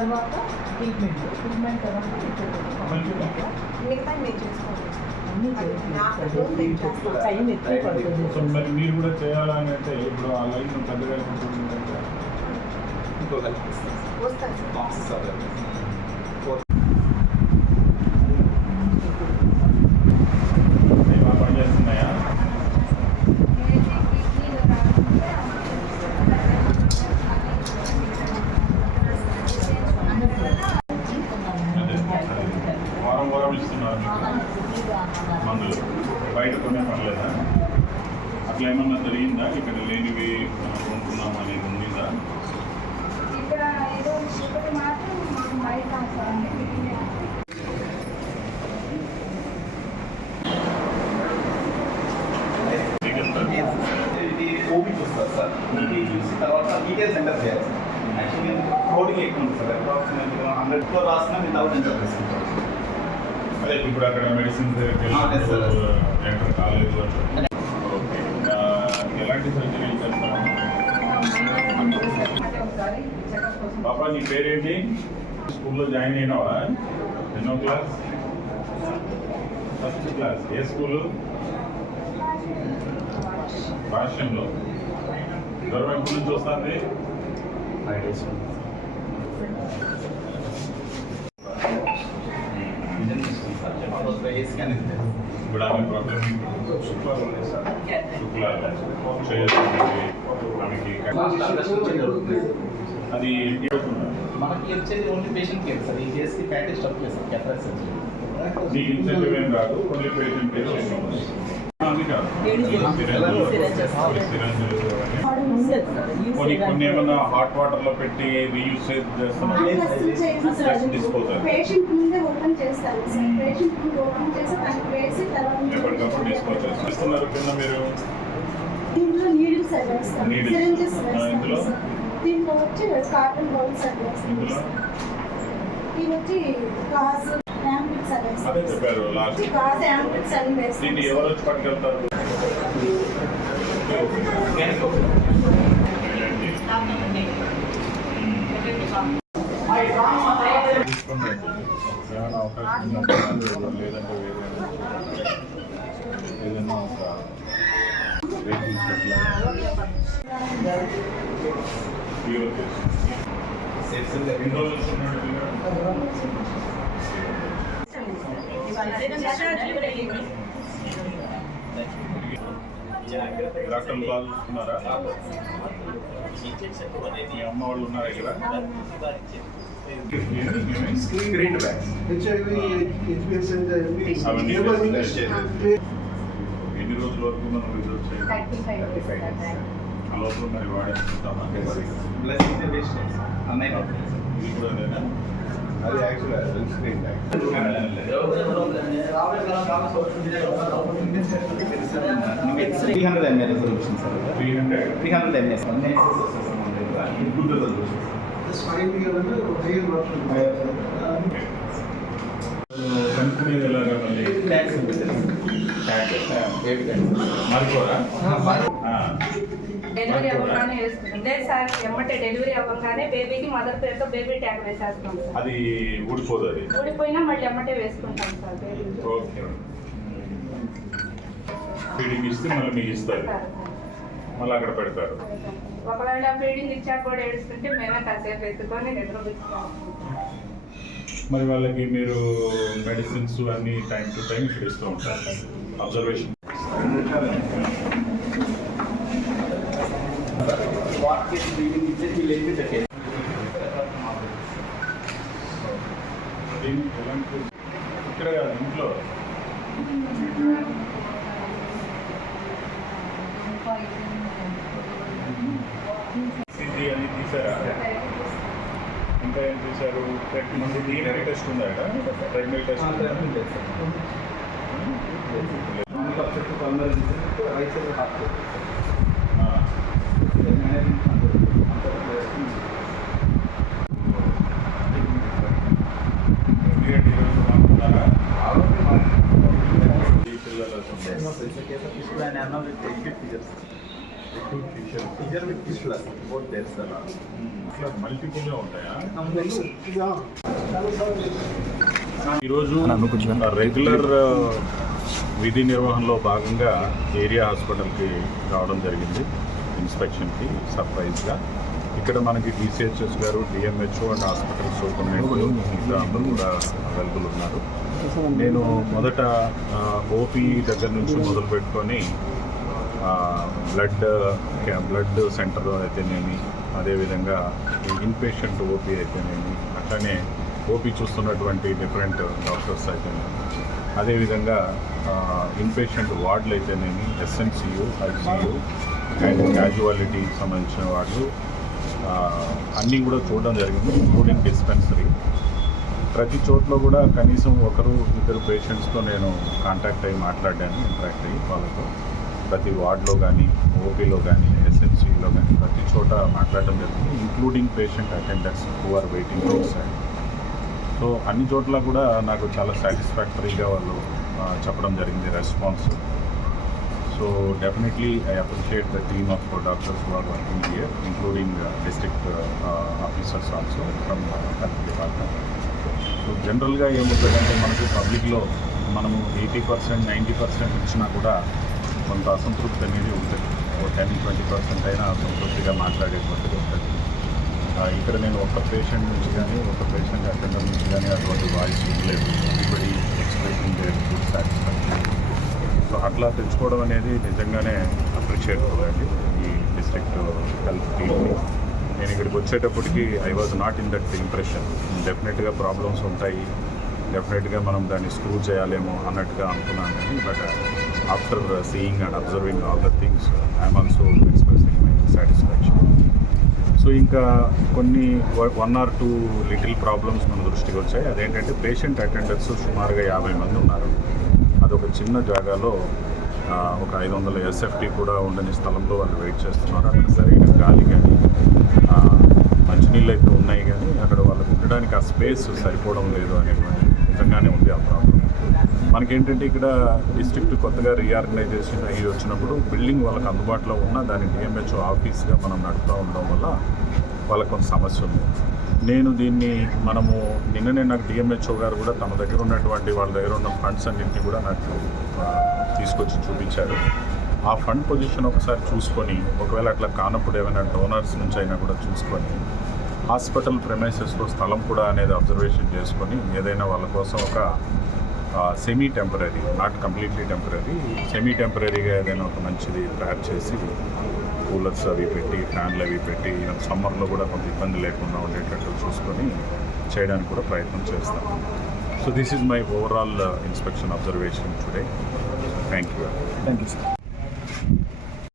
తర్వాత ట్రీట్మెంట్ తర్వాత మిగతా మీరు చేసుకోండి. టైం ఎక్కువ పడుతుంది. సో మరి మీరు కూడా చేయాలని అంటే ఇప్పుడు ఆ లైన్ పెద్దగా వస్తాను. పనిచేస్తున్నాయా? వారం వారం ఇస్తున్నారు మందులు, బయట కొనే పర్లేదా? అట్లా ఏమన్నా జరిగిందా? ఇక్కడ లేనివి మనం కొంటున్నాం అనేది ఉండిందా? ఇక్కడ ఏదో ఒకటి మాత్రం బయట ఇది ఓపీకి వస్తుంది సార్. ఓపీ చూసి తర్వాత డీటెయిల్స్ ఎంటర్ చేయాలి సార్. యాక్చువల్లీ కోడింగ్ ఎక్కువ ఉంది సార్. అప్రాక్సిమేట్గా 100లో రాసినా మీరు 1000 ఎంటర్ చేసుకుంటారు. అదే ఇప్పుడు అక్కడ మెడిసిన్స్ ఎంటర్ కాలేదు అంటే ఓకే. ఎలాంటి సర్జరీ చేస్తాను? పాపా నీ పేరేంటి? స్కూల్లో జాయిన్ అయినావా? ఎన్నో క్లాస్? First class. ఏ స్కూలు? భాష్యంలో. జ్వరం ఎప్పటి నుంచి వస్తుంది? 5 days. ఇప్పుడు ఆమె ప్రాబ్లం శుక్లాలు ఉన్నాయి సార్. శుక్లాలు ఆమెకి అది మనకి వచ్చేది ఓన్లీ పేషెంట్ కేర్ సార్. ఈ కేసుకి ప్యాకేజ్ స్టాప్ లేదు సార్. కెథరాక్స్ సర్జరీ నీకు ఇన్సెంటివ్ ఏం రాదు, ఓన్లీ పేషెంట్ కేర్. అది కాదు కొన్ని ఏమన్నా హాట్ వాటర్ లో పెట్టి రీయూజ్ చేస్తాం. పేషెంట్ ముందే ఓపెన్ చేస్తాను సార్. పేషెంట్ ముందు ఓపెన్ చేసి దానికి వేసి తర్వాత ఎప్పటికప్పుడు డిస్పోజ్ చేస్తున్నారు. కింద మీరు దీంట్లో నీడిల్స్ అవి వేస్తాం, సిరింజెస్ ఇందులో వేస్తాం. దీంట్లో వచ్చి కాటన్ బౌల్స్ అవి వేస్తాం. ఇది వచ్చి గాజ్ యాంపిల్స్ అవి వేస్తాం. అదే చెప్పారు లాస్ట్. గాజ్ యాంపిల్స్ అవి వేస్తాం. దీన్ని ఎవరు వచ్చి పట్టుకెళ్తారు? ఏమైనా అవకాశం ఉన్నప్పుడు లేదంటే ఏదైనా ఒక వెహికల్స్ క్లియర్ చేసి ఎన్ని రోజులు వస్తున్నాడు? డాక్టర్లు బాగా చూస్తున్నారా? మీ అమ్మ వాళ్ళు ఉన్నారా ఇక్కడ? స్క్రీన్ బ్యాగ్స్ ఎన్ని రోజుల వరకు మనం రిజల్ట్ చేయాలి? ఆ లోపల మరి వాడేస్తామా? ప్లస్ వేస్ట్ అన్నయ్య ఇది కూడా అదేనా? అది actual screen bag 300 ml resolution sir. 300 ml. Good resolution. కనుక్కునేది ఎలాగా మళ్ళీ? Tags ఉంటుంది. Baby tags. మారిపోరా? డెలివరీ అవ్వగానే అంటే సార్ ఎమ్మటే డెలివరీ అవ్వగానే బేబీకి మదర్ పేరుతో బేబీ ట్యాగ్ వేసేస్తాం సార్. అది ఊడిపోదు. అది ఊడిపోయినా మళ్ళీ ఎమ్మటే వేసుకుంటాం సార్ బేబీ. ఓకే. ఫీడింగ్ ఇస్తే మళ్ళీ మీకు ఇస్తారు, మళ్ళీ అక్కడ పెడతారు. ఒకవేళ ఫీడింగ్ ఇచ్చాక కూడా ఏడుస్తుంటే మేమే కాసేపు ఎత్తుకొని నిద్రపిస్తాం. మరి వాళ్ళకి మీరు మెడిసిన్స్ అన్ని టైం టు టైం ఇక్కడ ఇస్తూ ఉంటారు. అబ్జర్వేషన్ ఇక్కడ ఇంట్లో సిటీ అని తీసారా? ఇంకా ఏం చేశారు? DNA టెస్ట్ ఉందా? Pregnant test Here with fish plus, both there, sir. ఇట్లా మల్టిపుల్గా ఉంటాయా? Yeah. ఈరోజు రెగ్యులర్ విధి నిర్వహణలో భాగంగా ఏరియా హాస్పిటల్కి రావడం జరిగింది ఇన్స్పెక్షన్కి సర్ప్రైజ్గా. ఇక్కడ మనకి డిసిహెచ్ఎస్ గారు, డిఎంహెచ్ఓ అండ్ హాస్పిటల్ సూపరింటెండెంట్ మిగతా అందరూ కూడా అవైలబుల్ ఉన్నారు. నేను మొదట ఓపీ దగ్గర నుంచి మొదలు పెట్టుకొని బ్లడ్ సెంటర్ అయితేనేమి, అదేవిధంగా ఇన్పేషెంట్ ఓపీ అయితేనేమి, అట్లనే ఓపీ చూస్తున్నటువంటి డిఫరెంట్ డాక్టర్స్ అయితేనేమి, అదేవిధంగా ఇన్పేషెంట్ వార్డులు అయితేనేమి, ఎస్ఎన్సియు, ఐసియు అండ్ క్యాజువాలిటీ సంబంధించిన వాళ్ళు అన్నీ కూడా చూడడం జరిగింది, ఇంక్లూడింగ్ డిస్పెన్సరీ. ప్రతి చోట్ల కూడా కనీసం ఒకరు ఇద్దరు పేషెంట్స్తో నేను కాంటాక్ట్ అయ్యి మాట్లాడాను, ఇంటరాక్ట్ అయ్యి వాళ్ళతో. ప్రతి వార్డులో కానీ, ఓపీలో కానీ, ఎస్ఎన్సీలో కానీ ప్రతి చోట మాట్లాడడం జరిగింది, including patient attenders who are waiting outside. So అన్ని చోట్ల కూడా నాకు చాలా సాటిస్ఫాక్టరీగా వాళ్ళు చెప్పడం జరిగింది response. So definitely I appreciate the team of doctors who are working here, including district officers also from health department. So జనరల్గా ఏమవుతుందంటే మనకు పబ్లిక్లో మనము 80%, 90% ఇచ్చినా కూడా కొంత అసంతృప్తి అనేది ఉంటుంది. 10-20% అయినా అసంతృప్తిగా మాట్లాడేటువంటిది ఉంటుంది. ఇక్కడ నేను ఒక పేషెంట్ నుంచి కానీ, ఒక పేషెంట్ అటెండర్ నుంచి కానీ అటువంటి వాయిస్ ఇవ్వలేదు. Everybody expressing their good satisfaction. So అట్లా తెచ్చుకోవడం అనేది నిజంగానే అప్రిషియేటబుల్ అండి ఈ డిస్ట్రిక్ట్ హెల్త్ టీమ్ని. నేను ఇక్కడికి వచ్చేటప్పటికి I was not in that impression. డెఫినెట్గా ప్రాబ్లమ్స్ ఉంటాయి, డెఫినెట్గా మనం దాన్ని స్క్రూ చేయాలేమో అన్నట్టుగా అనుకున్నాను. కానీ but after seeing and observing all the things I'm also expressing my satisfaction. So ఇంకా కొన్ని 1 or 2 లిటిల్ ప్రాబ్లమ్స్ మన దృష్టికి వచ్చాయి. అదేంటంటే పేషెంట్ అటెండర్స్ సుమారుగా 50 మంది ఉన్నారు. అదొక చిన్న జాగాలో ఒక 500 SFT కూడా ఉండని స్థలంలో వాళ్ళు వెయిట్ చేస్తున్నారు. అక్కడ సరైన గాలి కానీ, మంచినీళ్ళు అయితే ఉన్నాయి కానీ అక్కడ వాళ్ళకి ఉండడానికి ఆ స్పేస్ సరిపోవడం లేదు అనేటువంటి నిజంగానే ఉంది ఆ ప్రాబ్లం. మనకేంటంటే ఇక్కడ డిస్ట్రిక్ట్ కొత్తగా రీఆర్గనైజేషన్ అయ్యి వచ్చినప్పుడు బిల్డింగ్ వాళ్ళకి అందుబాటులో ఉన్న దాన్ని డిఎంహెచ్ఓ ఆఫీస్గా మనం నడుపుతూ ఉండడం వల్ల వాళ్ళకు కొంత సమస్య ఉంది. నేను దీన్ని నిన్ననే నాకు డిఎంహెచ్ఓ గారు కూడా తమ దగ్గర ఉన్నటువంటి వాళ్ళ దగ్గర ఉన్న ఫండ్స్ అన్నింటినీ కూడా నాకు తీసుకొచ్చి చూపించారు. ఆ ఫండ్ పొజిషన్ ఒకసారి చూసుకొని, ఒకవేళ అట్లా కానప్పుడు ఏమైనా డోనర్స్ నుంచి అయినా కూడా చూసుకొని, హాస్పిటల్ ప్రెమైసెస్లో స్థలం కూడా అనేది అబ్జర్వేషన్ చేసుకొని ఏదైనా వాళ్ళ కోసం ఒక semi temporary, not completely temporary, semi టెంపరీగా ఏదైనా ఒక మంచిది తయారు చేసి కూలర్స్ అవి పెట్టి, ఫ్యాన్లు అవి పెట్టి, సమ్మర్లో కూడా కొంత ఇబ్బంది లేకుండా ఉండేటట్టు చూసుకొని చేయడానికి కూడా ప్రయత్నం చేస్తాను. So this is my overall inspection observation today. Thank you. Thank you, sir.